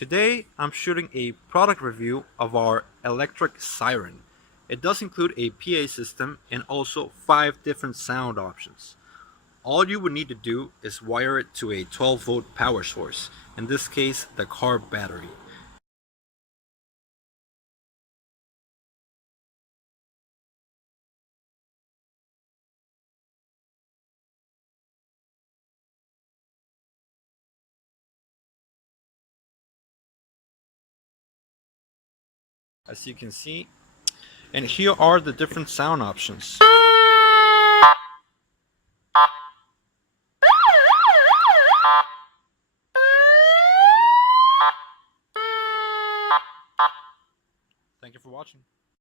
Today I'm shooting a product review of our electric Siren. It does include a PA system and also 5 different sound options. All you would need to do is wire it to a 12-volt power source, in this case the car battery. As you can see, and here are the different sound options. Thank you for watching.